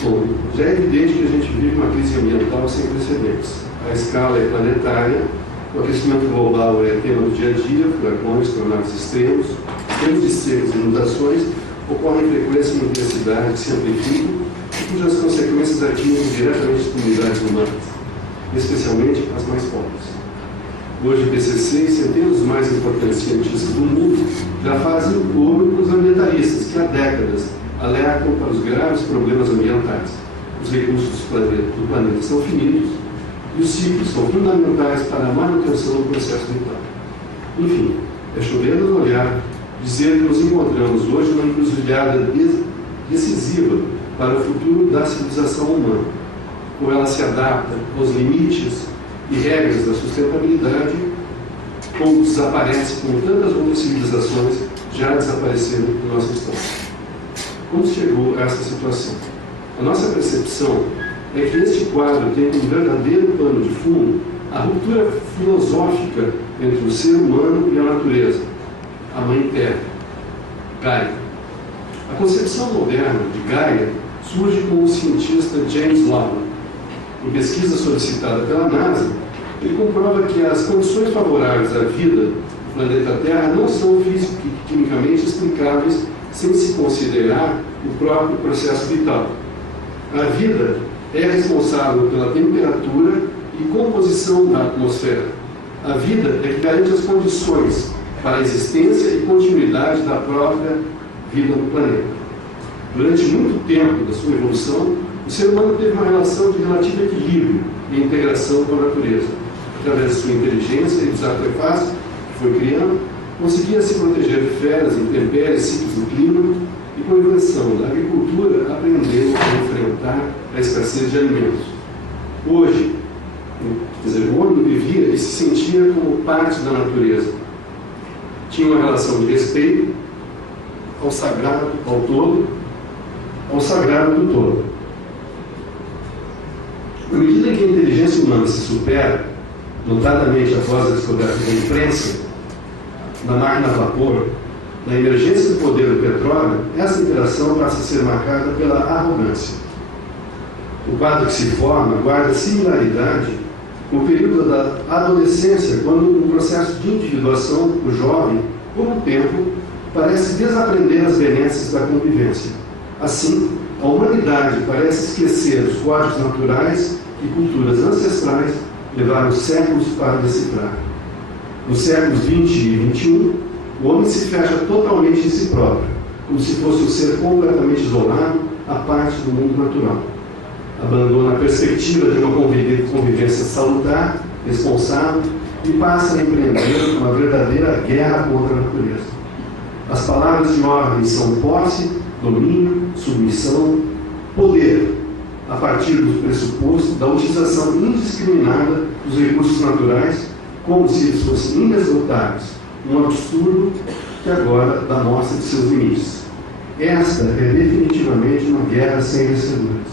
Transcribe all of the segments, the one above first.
Bom, já é evidente que a gente vive uma crise ambiental sem precedentes. A escala é planetária, o aquecimento global é tema do dia a dia, furacões, tornados extremos, tempos de secas e inundações ocorrem em frequência e intensidade que se amplificam e cujas consequências atingem diretamente as comunidades humanas, especialmente as mais pobres. Hoje, o IPCC e centenas dos mais importantes cientistas do mundo já fazem o coro com os ambientalistas que há décadas alertam para os graves problemas ambientais. Os recursos do planeta são finitos e os ciclos são fundamentais para a manutenção do processo vital. Enfim, é chover no olhar dizer que nos encontramos hoje numa encruzilhada decisiva para o futuro da civilização humana, como ela se adapta aos limites e regras da sustentabilidade, ou desaparece como tantas outras civilizações já desapareceram na nossa história. Como chegou a essa situação? A nossa percepção é que este quadro tem um verdadeiro pano de fundo a ruptura filosófica entre o ser humano e a natureza, a Mãe Terra, Gaia. A concepção moderna de Gaia surge com o cientista James Lovelock. Em pesquisa solicitada pela NASA, ele comprova que as condições favoráveis à vida do planeta Terra não são físico-quimicamente explicáveis sem se considerar o próprio processo vital. A vida é responsável pela temperatura e composição da atmosfera. A vida é que garante as condições para a existência e continuidade da própria vida no planeta. Durante muito tempo da sua evolução, o ser humano teve uma relação de relativo equilíbrio e integração com a natureza. Através de sua inteligência e dos artefatos que foi criando, conseguia se proteger de feras, intempéries, ciclos do clima, e com a invenção da agricultura aprendeu a enfrentar a escassez de alimentos. Hoje, o homem vivia e se sentia como parte da natureza. Tinha uma relação de respeito ao sagrado, ao todo, ao sagrado do todo. Na medida que a inteligência humana se supera, notadamente após a descoberta da imprensa, da máquina a vapor, da emergência do poder do petróleo, essa interação passa a ser marcada pela arrogância. O quadro que se forma guarda similaridade com o período da adolescência, quando um processo de individuação, o jovem, com o tempo, parece desaprender as benesses da convivência. Assim, a humanidade parece esquecer os códigos naturais e culturas ancestrais levaram séculos para decifrar. Nos séculos 20 e 21, o homem se fecha totalmente em si próprio, como se fosse um ser completamente isolado, à parte do mundo natural. Abandona a perspectiva de uma convivência salutar, responsável, e passa a empreender uma verdadeira guerra contra a natureza. As palavras de ordem são posse, domínio, submissão, poder, a partir do pressuposto da utilização indiscriminada dos recursos naturais, como se eles fossem inesgotáveis, um absurdo que agora dá mostra de seus limites. Esta é definitivamente uma guerra sem vencedores.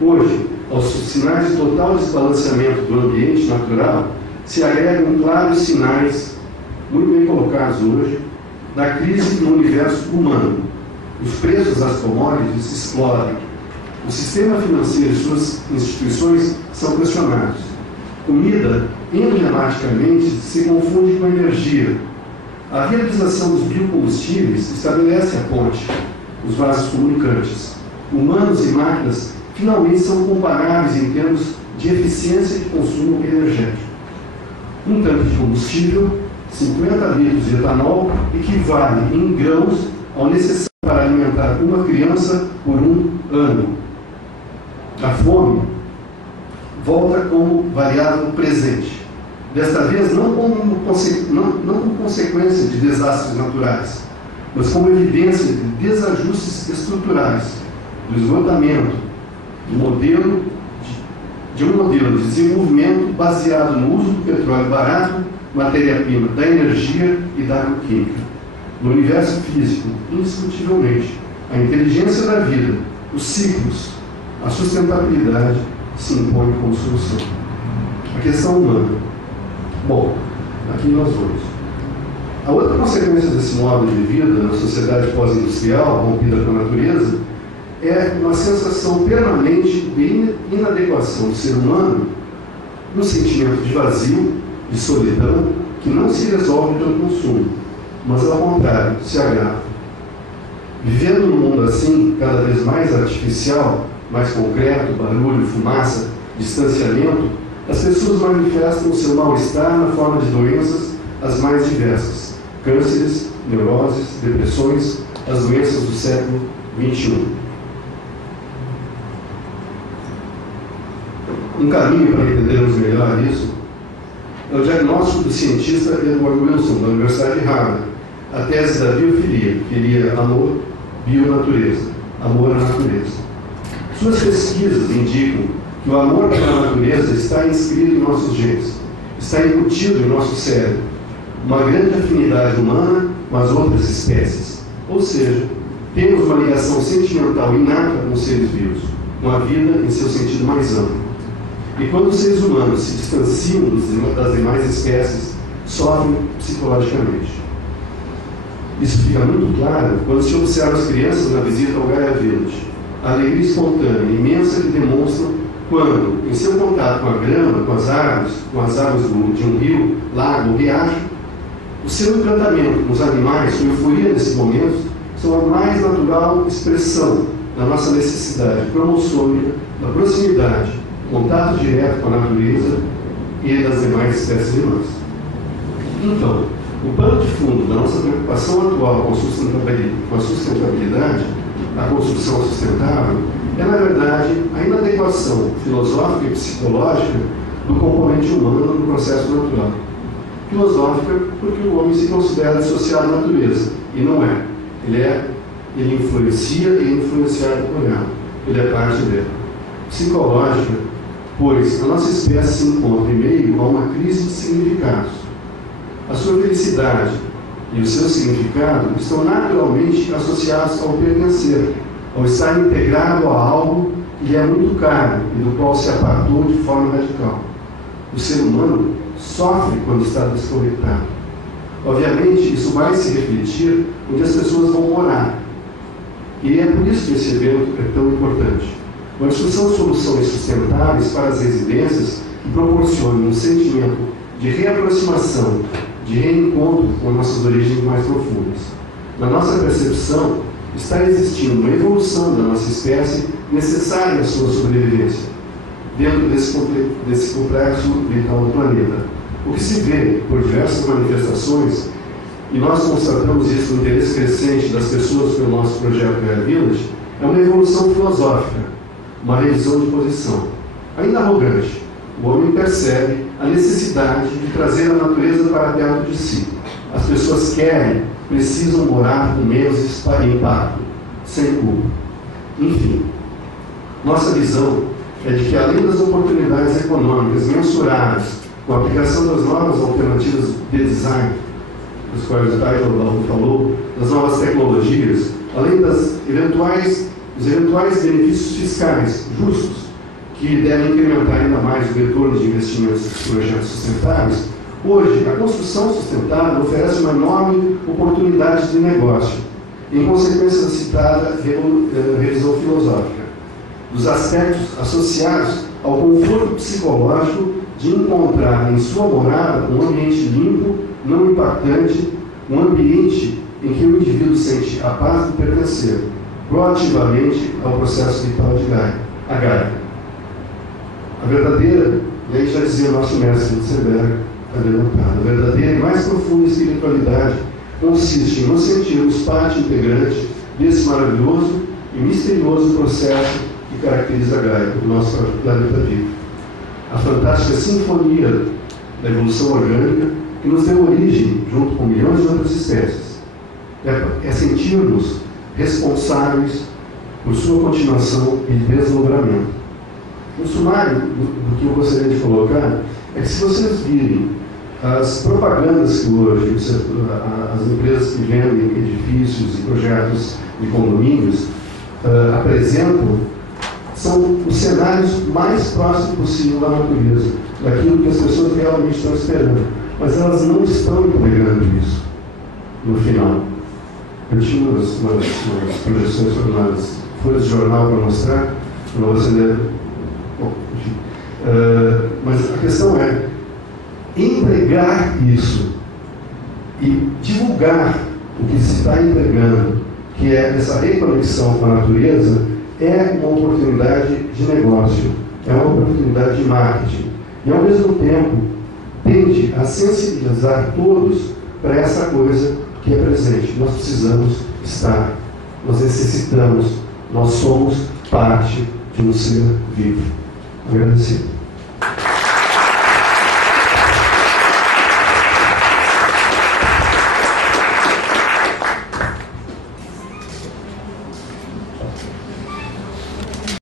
Hoje, aos sinais de total desbalanceamento do ambiente natural, se agregam claros sinais, muito bem colocados hoje, da crise no universo humano. Os preços das commodities explodem. O sistema financeiro e suas instituições são questionados. Comida, emblematicamente, se confunde com energia. A viabilização dos biocombustíveis estabelece a ponte, os vasos comunicantes. Humanos e máquinas finalmente são comparáveis em termos de eficiência de consumo energético. Um tanque de combustível, 50 litros de etanol, equivale em grãos ao necessário para alimentar uma criança por um ano. A fome volta como variável presente. Desta vez, não como consequência de desastres naturais, mas como evidência de desajustes estruturais, do esgotamento, de um modelo de desenvolvimento baseado no uso do petróleo barato, matéria-prima da energia e da agroquímica. No universo físico, indiscutivelmente, a inteligência da vida, os ciclos, a sustentabilidade se impõe como solução. A questão humana. Bom, aqui nós vamos. A outra consequência desse modo de vida na sociedade pós-industrial, rompida com a natureza, é uma sensação permanente de inadequação do ser humano, um sentimento de vazio, de solidão, que não se resolve pelo consumo, mas ao contrário, se agrava. Vivendo num mundo assim, cada vez mais artificial, mais concreto, barulho, fumaça, distanciamento, as pessoas manifestam o seu mal-estar na forma de doenças as mais diversas: cânceres, neuroses, depressões, as doenças do século XXI. Um caminho para entendermos melhor isso é o diagnóstico do cientista Edward Wilson, da Universidade de Harvard, a tese da biofilia, filia amor, bio-natureza, amor à natureza. Suas pesquisas indicam que o amor pela natureza está inscrito em nossos genes, está incutido em nosso cérebro, uma grande afinidade humana com as outras espécies, ou seja, temos uma ligação sentimental inata com os seres vivos, com a vida em seu sentido mais amplo. E quando os seres humanos se distanciam das demais espécies, sofrem psicologicamente. Isso fica muito claro quando se observa as crianças na visita ao Gaia Village. A alegria espontânea, imensa que demonstram quando, em seu contato com a grama, com as águas de um rio, lago ou riacho, o seu encantamento com os animais, sua euforia nesse momento, são a mais natural expressão da nossa necessidade cromossômica, da proximidade, contato direto com a natureza e das demais espécies de nós. Então, o pano de fundo da nossa preocupação atual com a sustentabilidade, a construção sustentável, é, na verdade, a inadequação filosófica e psicológica do componente humano no processo natural. Filosófica porque o homem se considera dissociado da natureza, e não é. Ele influencia e é influenciado por ela. Ele é parte dela. Psicológica, pois a nossa espécie se encontra em meio a uma crise de significados. A sua felicidade e o seu significado estão naturalmente associados ao pertencer, ao estar integrado a algo que lhe é muito caro e do qual se apartou de forma radical. O ser humano sofre quando está desconectado. Obviamente, isso vai se refletir onde as pessoas vão morar. E é por isso que esse evento é tão importante. Uma discussão de soluções sustentáveis para as residências que proporcionem um sentimento de reaproximação, de reencontro com nossas origens mais profundas. Na nossa percepção, está existindo uma evolução da nossa espécie necessária à sua sobrevivência, dentro desse complexo vital do planeta. O que se vê por diversas manifestações, e nós constatamos isso no interesse crescente das pessoas pelo nosso projeto Gaia Village, é uma evolução filosófica, uma revisão de posição. Ainda arrogante, o homem percebe a necessidade de trazer a natureza para perto de si. As pessoas precisam morar com menos impacto, sem culpa. Enfim, nossa visão é de que, além das oportunidades econômicas mensuráveis com a aplicação das novas alternativas de design, das quais o Taito falou, das novas tecnologias, além dos eventuais benefícios fiscais justos, que devem incrementar ainda mais o retorno de investimentos em projetos sustentáveis, hoje a construção sustentável oferece uma enorme oportunidade de negócio, em consequência da citada revisão filosófica, dos aspectos associados ao conforto psicológico de encontrar em sua morada um ambiente limpo, não impactante, um ambiente em que o indivíduo sente a paz de pertencer proativamente ao processo vital de Gaia. A verdadeira, e aí já dizia o nosso mestre Lutzenberg, a verdadeira e mais profunda espiritualidade consiste em nos sentirmos parte integrante desse maravilhoso e misterioso processo que caracteriza Gaia, o nosso planeta vivo. A fantástica sinfonia da evolução orgânica que nos deu origem, junto com milhões de outras espécies, é sentirmos responsáveis por sua continuação e desdobramento. O sumário do que eu gostaria de colocar é que, se vocês virem as propagandas que hoje as empresas que vendem edifícios e projetos de condomínios apresentam, são os cenários mais próximos possível da natureza, daquilo que as pessoas realmente estão esperando. Mas elas não estão entregando isso no final. Eu tinha umas projeções sobre umas folhas de jornal para mostrar, para você ler. Bom, enfim. Mas a questão é entregar isso e divulgar o que se está entregando, que é essa reconexão com a natureza, é uma oportunidade de negócio, é uma oportunidade de marketing. E, ao mesmo tempo, tende a sensibilizar todos para essa coisa que é presente. Nós precisamos estar, nós necessitamos, nós somos parte de um ser vivo. Agradecido.